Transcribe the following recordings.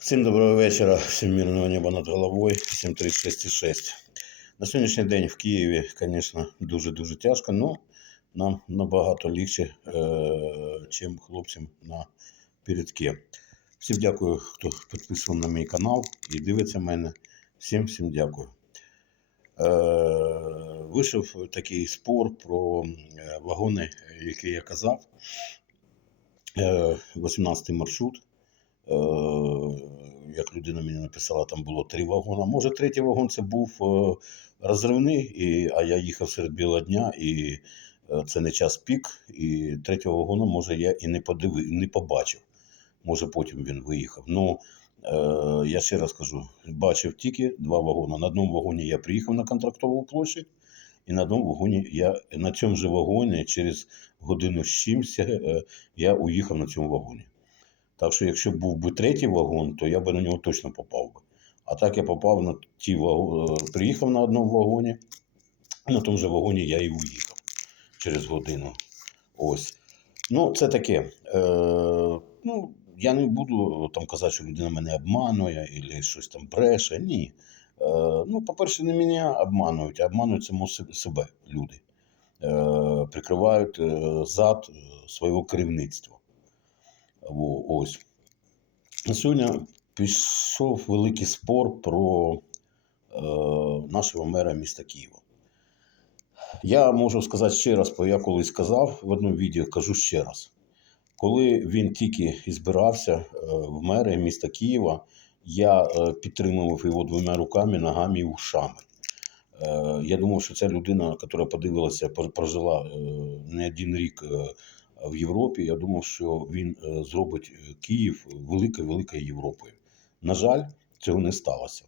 Всім доброго вечора, всім мирного неба над головою, 736,6. На сьогоднішній день в Києві, звісно, дуже-дуже тяжко, але нам набагато легше, е, чим хлопцям на передке. Всім дякую, хто підписаний на мій канал і дивиться мене. Всім всім дякую. Е, вийшов такий спор про е, вагони, які я казав. Е, 18 маршрут. Е, як людина мені написала, там було три вагони. Може, третій вагон це був е, розривний, і, а я їхав серед білого дня, і е, це не час пік. І третього вагону, може, я і не подивив, не побачив. Може, потім він виїхав. Ну, я ще раз кажу: бачив тільки два вагони. На одному вагоні я приїхав на контрактову площадь, і на одному вагоні я на цьому же вагоні через годину з чимось е, я уїхав на цьому вагоні. Так що, якщо був би третій вагон, то я би на нього точно попав би. А так я попав на ті вагони, приїхав на одному вагоні, на тому же вагоні я і уїхав через годину. Ось. Ну, це таке. Е, ну, я не буду там казати, що людина мене обманує або щось там бреше. Ні. Е, ну, по-перше, не мене обманують, а обманують само себе люди. Е, прикривають е, зад е, свого керівництва. Во, ось. Сьогодні пішов великий спор про е, нашого мера міста Києва. Я можу сказати ще раз, бо я колись сказав в одному відео, кажу ще раз. Коли він тільки збирався е, в мери міста Києва, я е, підтримував його двома руками, ногами і ушами. Е, Я думав, що ця людина, яка подивилася, прожила не один рік в Європі. Я думав, що він е, зробить е, Київ великою великою Європою. На жаль, цього не сталося.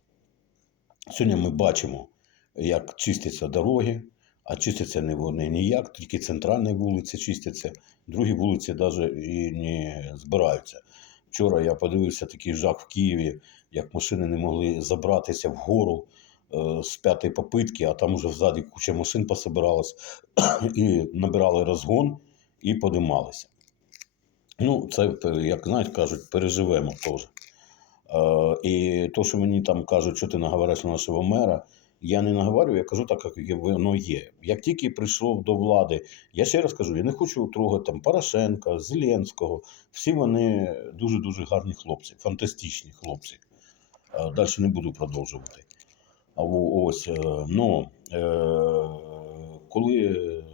Сьогодні ми бачимо, як чистяться дороги, а чистяться не вони ніяк, тільки центральні вулиці чистяться, другі вулиці навіть і не збираються. Вчора я подивився такий жах в Києві, як машини не могли забратися вгору е, з п'ятої попитки, а там уже ззаді куча машин пособиралась і набирали розгон і подималися. Ну, це, як знають, кажуть, переживемо теж. Е, і то, що мені там кажуть, що ти наговориш на нашого мера, я не наговорю, я кажу так, як воно є. Як тільки прийшов до влади, я ще раз кажу, я не хочу трогати там Порошенка, Зеленського. Всі вони дуже-дуже гарні хлопці, фантастичні хлопці. Далі не буду продовжувати. А ось, е, ну, е, коли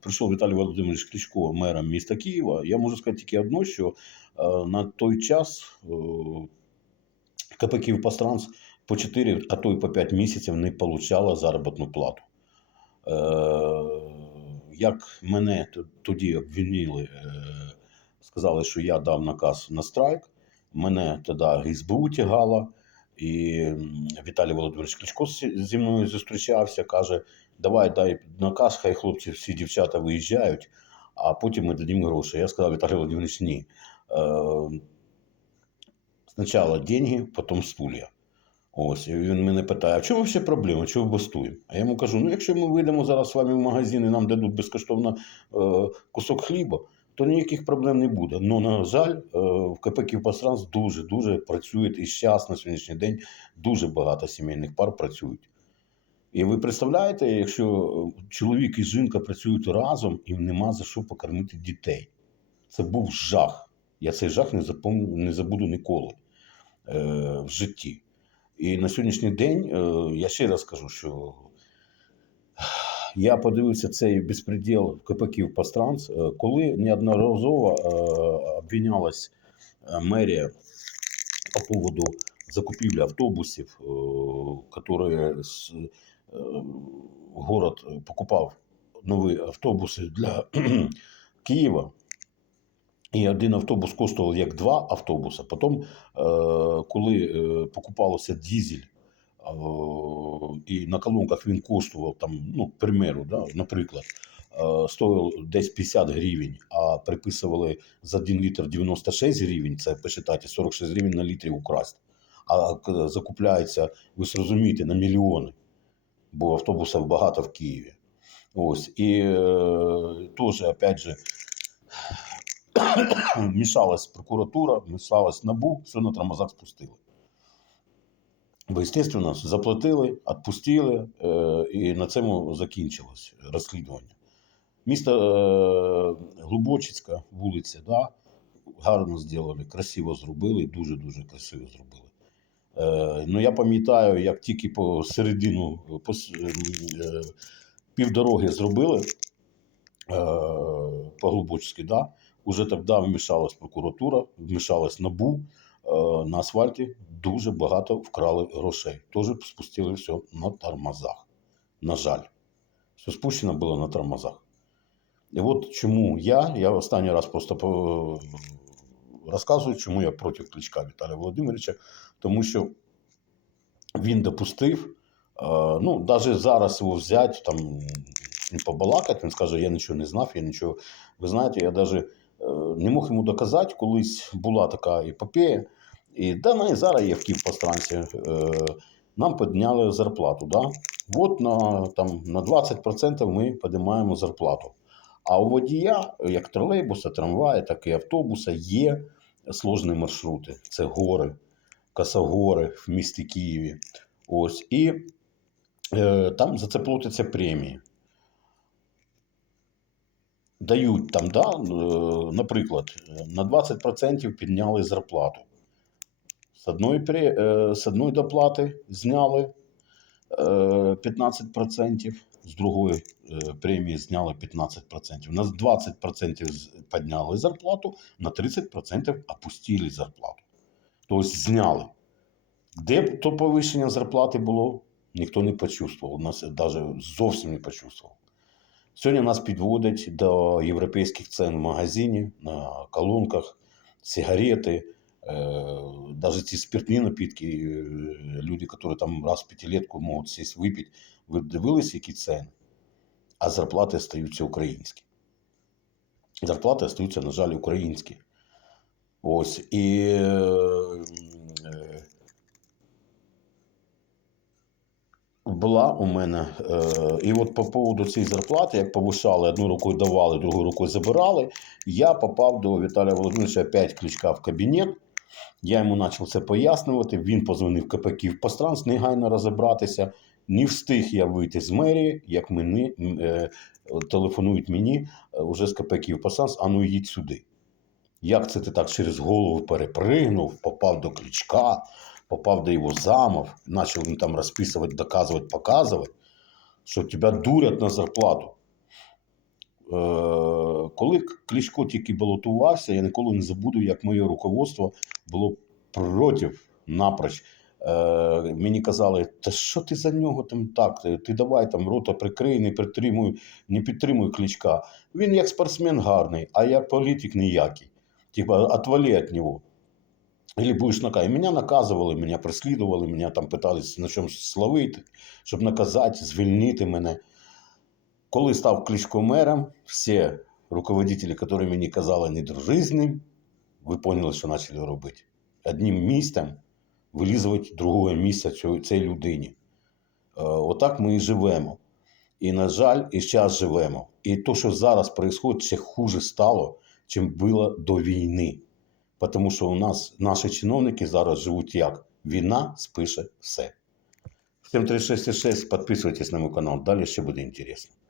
прийшов Віталій Володимирович Кличко мером міста Києва, я можу сказати тільки одно, що е, на той час е, КП «Київпастранс» по 4, а то й по 5 місяців не отримала заробітну плату. Е, як мене тоді обвинили, сказали, що я дав наказ на страйк, мене тоді СБУ тягала, і Віталій Володимирович Кличко зі мною зустрічався, каже, давай дай наказ, хай хлопці, всі дівчата виїжджають, а потім ми дадим гроші. Я сказав, Віталій Володимирович, ні. Е, Спочатку деньги, потім стулья. Ось, і він мене питає, а чому ще проблема? Чого бастуємо? А я йому кажу: ну, якщо ми вийдемо зараз з вами в магазин і нам дадуть безкоштовно е, кусок хліба, то ніяких проблем не буде. Ну, на жаль, е, в КП «Київпастранс» дуже-дуже працюють і зараз на сьогоднішній день дуже багато сімейних пар працюють. І ви представляєте, якщо е, чоловік і жінка працюють разом, їм нема за що покормити дітей. Це був жах. Я цей жах не, запом... не забуду ніколи е, в житті. І на сьогоднішній день е, я ще раз кажу, що я подивився цей безпреділ в КП «Київпастранс», е, коли неодноразово е, обвинялась е, мерія по поводу закупівлі автобусів, які город покупав нові автобуси для Києва. І один автобус коштував як два автобуси. Потім, коли покупалося дізель, і на колонках він коштував там, ну, примеру, да, наприклад, е, стоїв десь 50 гривень, а приписували за 1 літр 96 гривень, це посчитайте, 46 гривень на літрі украсть. А закупляється, ви зрозумієте, на мільйони, бо автобусів багато в Києві. Ось. І е, теж, опять же, мішалась прокуратура, мішалась НАБУ, все на тормозах спустили. Бо, звісно, заплатили, відпустили, е, і на цьому закінчилось розслідування. Місто е, Глубочицька, вулиця, да, гарно зробили, красиво зробили, дуже-дуже красиво зробили. Е, ну, я пам'ятаю, як тільки по середину, по ем, півдороги зробили по Глубочицькій, да, уже тоді вмішалась прокуратура, вмішалась НАБУ, на асфальті дуже багато вкрали грошей. Теж спустили все на тормозах. На жаль. Все спущено було на тормозах. І от чому я, я останній раз просто розказую, чому я проти Кличка Віталія Володимировича, тому що він допустив, е, ну, навіть зараз його взяти, там, побалакати, він скаже, я нічого не знав, я нічого. Ви знаєте, я навіть не мог йому доказати, колись була така епопея. І да, і зараз є в Київпостранці. Е, нам підняли зарплату. Да? От на, там, на 20% ми піднімаємо зарплату. А у водія, як тролейбуса, трамвая, так і автобуса, є сложні маршрути. Це гори, косогори в місті Києві. Ось. І е, там за це платяться премії. Дають там, да, е, наприклад, на 20% підняли зарплату. З одної, пре- е, з одної доплати зняли е, 15%, з другої е, премії зняли 15%. На 20% з- підняли зарплату, на 30% опустили зарплату. Тобто зняли. Де б то повищення зарплати було, ніхто не почувствував. Нас навіть зовсім не почувствував. Сьогодні нас підводять до європейських цін в магазині, на колонках, сигарети, навіть ці спиртні напитки, е, люди, які там раз в п'ятилетку можуть сесть випити, ви дивились, які ціни? А зарплати остаються українські. Зарплати остаються, на жаль, українські. Ось. І е, була у мене. І от по поводу цієї зарплати, як повишали, одну рукою давали, другою рукою забирали, я попав до Віталія Володимировича опять кличка в кабінет. Я йому почав це пояснювати. Він позвонив КП Київпостранс, негайно розібратися. Не встиг я вийти з мерії, як мені е, телефонують мені е, уже з КП Київпостранс, а ну їдь сюди. Як це ти так через голову перепригнув, попав до Кличка, попав до його замов, почав він там розписувати, доказувати, показувати, що тебе дурять на зарплату. Е, коли Кличко тільки балотувався, я ніколи не забуду, як моє руководство було проти напроч. Е, мені казали, та що ти за нього там так? Ти, давай там рота прикрий, не підтримуй, не підтримуй кличка. Він як спортсмен гарний, а як політик ніякий. Типа, отвали від нього. Или будеш наказувати. І мене наказували, мене переслідували, мене там питалися на чомусь словити, щоб наказати, звільнити мене. Коли став Кличко руководителі, які мені казали не дружи з ним, ви поняли, що почали робити. Одним місцем вилізувати друге місце цій, людині. Е, Отак ми і живемо. І, на жаль, і зараз живемо. І те, що зараз відбувається, ще хуже стало, чим було до війни. Тому що у нас наші чиновники зараз живуть як? Війна спише все. Всім 366, підписуйтесь на мій канал, далі ще буде інтересно.